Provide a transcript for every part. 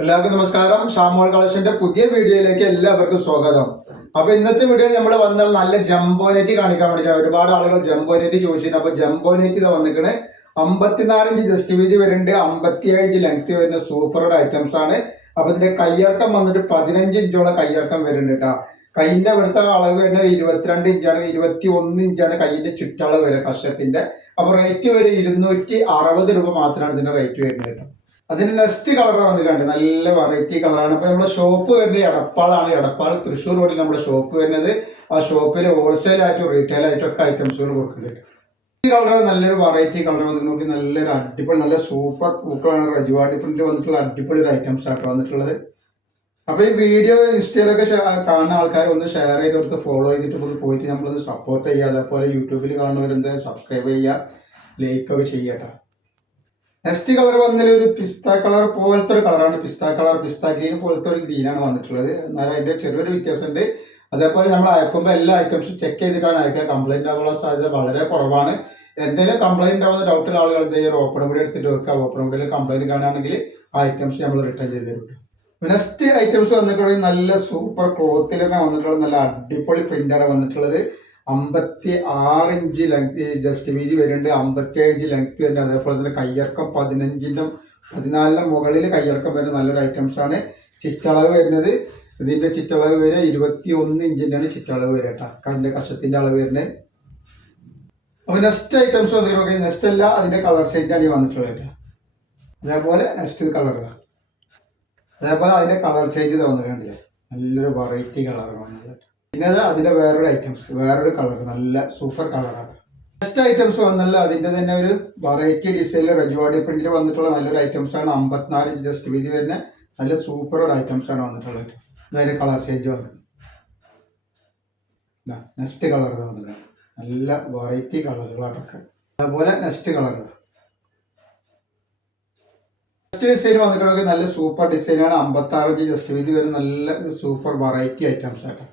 എല്ലാവർക്കും നമസ്കാരം. ഷാമോൾ കളക്ഷന്റെ പുതിയ വീഡിയോയിലേക്ക് എല്ലാവർക്കും സ്വാഗതം. അപ്പൊ ഇന്നത്തെ വീഡിയോയിൽ നമ്മൾ വന്നാൽ നല്ല ജംബോനെറ്റ് കാണിക്കാൻ വേണ്ടിയിട്ടാണ്. ഒരുപാട് ആളുകൾ ജംബോനെറ്റ് ചോദിച്ചിട്ടുണ്ട്. അപ്പൊ ജംബോനെറ്റ് ഇത് വന്നിട്ട് 54 ഇഞ്ച് ജസ്റ്റ് വീതി വരുന്നുണ്ട്, 57 ഇഞ്ച് ലെങ്ത് വരുന്ന സൂപ്പർ ഐറ്റംസ് ആണ്. അപ്പൊ ഇതിന്റെ കയ്യിറക്കം വന്നിട്ട് 15 ഇഞ്ചോളം കയ്യിറക്കം വരുന്നുണ്ട് കേട്ടോ. കൈയിന്റെ ഇവിടുത്തെ അളവ് വരുന്നത് 22 ഇഞ്ചാണ്, 21 ഇഞ്ചാണ് കൈയിന്റെ ചുറ്റളവ് വരെ കഷത്തിന്റെ. അപ്പൊ റേറ്റ് വരെ 260 രൂപ മാത്രമാണ് ഇതിന്റെ റേറ്റ് വരുന്നത് കേട്ടോ. അതിന് നെക്സ്റ്റ് കളർ വന്നിട്ടുണ്ട്, നല്ല വെറൈറ്റി കളറാണ്. അപ്പൊ നമ്മുടെ ഷോപ്പ് വരുന്നത് എടപ്പാളാണ്. എടപ്പാൾ തൃശ്ശൂർ റോഡിൽ നമ്മുടെ ഷോപ്പ് വരുന്നത്. ആ ഷോപ്പിൽ ഹോൾസെയിൽ ആയിട്ടും റീറ്റെയിൽ ആയിട്ടും ഒക്കെ ഐറ്റംസുകൾ കൊടുക്കുന്നുണ്ട്. ഈ കളർ നല്ലൊരു വെറൈറ്റി കളർ വന്നിട്ട് നോക്കി, നല്ലൊരു അടിപൊളി നല്ല സൂപ്പർ പൂക്കളാണ്. റജുവാടി പ്രിന്റ് വന്നിട്ടുള്ള അടിപൊളി ഒരു ഐറ്റംസ് ആട്ടോ വന്നിട്ടുള്ളത്. അപ്പൊ ഈ വീഡിയോ ഇൻസ്റ്റയിലൊക്കെ കാണുന്ന ആൾക്കാർ ഒന്ന് ഷെയർ ചെയ്ത് കൊടുത്ത് ഫോളോ ചെയ്തിട്ട് ഒന്ന് പോയിട്ട് നമ്മളത് സപ്പോർട്ട് ചെയ്യുക. അതേപോലെ യൂട്യൂബിൽ കാണുന്നവരെന്ത് സബ്സ്ക്രൈബ് ചെയ്യുക, ലൈക്ക് ഒക്കെ ചെയ്യട്ടോ. നെക്സ്റ്റ് കളർ വന്നതിൽ ഒരു പിസ്ത കളർ പോലത്തെ ഒരു കളറാണ്. പിസ്ത ഗ്രീൻ പോലത്തെ ഒരു ഗ്രീനാണ് വന്നിട്ടുള്ളത്. എന്നാലും അതിന്റെ ചെറിയൊരു വ്യത്യാസമുണ്ട്. അതേപോലെ നമ്മൾ അയക്കുമ്പോൾ എല്ലാ ഐറ്റംസും ചെക്ക് ചെയ്തിട്ടാണ് അയക്കുക. കംപ്ലൈന്റ് ആവാനുള്ള സാധ്യത വളരെ കുറവാണ്. എന്തെങ്കിലും കംപ്ലൈന്റ് ആവുന്ന ഡൗട്ടുള്ള ആളുകൾ എന്തെങ്കിലും ഓപ്പൺ വീഡിയോ എടുത്തിട്ട് വെക്കുക. ഓപ്പൺ വീഡിയോയിൽ കംപ്ലൈന്റ് കാണുകയാണെങ്കിൽ ആ ഐറ്റംസ് നമ്മൾ റിട്ടേൺ ചെയ്ത് തരും. നെക്സ്റ്റ് ഐറ്റംസ് വന്നിട്ടുള്ളത് നല്ല സൂപ്പർ ക്ലോത്തിലാണ് വന്നിട്ടുള്ളത്. നല്ല അടിപൊളി പ്രിന്റാണ് വന്നിട്ടുള്ളത്. 56 ഇഞ്ച് ലെങ്ത് ജസ്റ്റ് വീതി വരുന്നുണ്ട്, 57 ഇഞ്ച് ലെങ്ത് വരുന്നുണ്ട്. അതേപോലെ തന്നെ കയ്യിറക്കം 14 മുകളിൽ കയ്യിറക്കം വരുന്ന നല്ലൊരു ഐറ്റംസ് ആണ്. ചിറ്റളവ് വരുന്നത്, ഇതിന്റെ ചിറ്റളവ് വരെ 21 ഇഞ്ചിന്റെ ആണ് ചിറ്റളവ് വരെ കേട്ടോ. അതിന്റെ കഷത്തിന്റെ അളവ് വരുന്നത്. അപ്പൊ നെക്സ്റ്റ് ഐറ്റംസ് വന്നിട്ട് നെക്സ്റ്റ് അല്ല, അതിന്റെ കളർ ചേഞ്ച് ആണ് ഈ വന്നിട്ടുള്ളത് കേട്ടോ. അതേപോലെ നെക്സ്റ്റ് കളർ, അതേപോലെ അതിന്റെ കളർ ചേഞ്ച് വന്നിട്ടുണ്ട്. നല്ലൊരു വെറൈറ്റി കളറാണ് വന്നത്. പിന്നെ അതിന്റെ വേറൊരു ഐറ്റംസ്, വേറൊരു കളർ, നല്ല സൂപ്പർ കളറാണ്. നെക്സ്റ്റ് ഐറ്റംസ് വന്നല്ല, അതിന്റെ തന്നെ ഒരു വെറൈറ്റി ഡിസൈനിൽ റജുവാടി പ്രിന്റിൽ വന്നിട്ടുള്ള നല്ലൊരു ഐറ്റംസ് ആണ്. 54 ഇഞ്ച് ജസ്റ്റ് വീതി വരുന്ന നല്ല സൂപ്പർ ഒരു ഐറ്റംസ് ആണ് വന്നിട്ടുള്ളത്. അതിന്റെ കളർ ചേഞ്ച് വന്നത്. നെക്സ്റ്റ് കളർ വന്നില്ല, നല്ല വെറൈറ്റി കളറുകളാണൊക്കെ. അതുപോലെ നെക്സ്റ്റ് കളർ, നെക്സ്റ്റ് ഡിസൈൻ വന്നിട്ടുള്ളത് നല്ല സൂപ്പർ ഡിസൈനാണ്. 56 ഇഞ്ച് ജസ്റ്റ് വീതി വരുന്ന നല്ല സൂപ്പർ വെറൈറ്റി ഐറ്റംസ് ആയിട്ട്.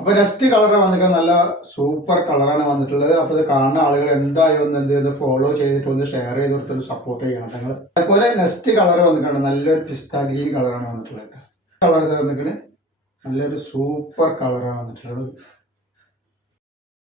അപ്പൊ നെക്സ്റ്റ് കളർ വന്നിട്ട് നല്ല സൂപ്പർ കളറാണ് വന്നിട്ടുള്ളത്. അപ്പൊ ഇത് കാണുന്ന ആളുകൾ എന്തായാലും ഒന്ന് എന്ത് ചെയ്ത് ഫോളോ ചെയ്തിട്ട് ഒന്ന് ഷെയർ ചെയ്ത് കൊടുത്തിട്ട് സപ്പോർട്ട് ചെയ്യണം നിങ്ങൾ. അതുപോലെ നെക്സ്റ്റ് കളർ വന്നിട്ടുണ്ട്, നല്ലൊരു പിസ്ത ഗ്രീൻ കളറാണ് വന്നിട്ടുള്ളത്. കളർ വന്നിട്ട് നല്ലൊരു സൂപ്പർ കളറാണ് വന്നിട്ടുള്ളത്.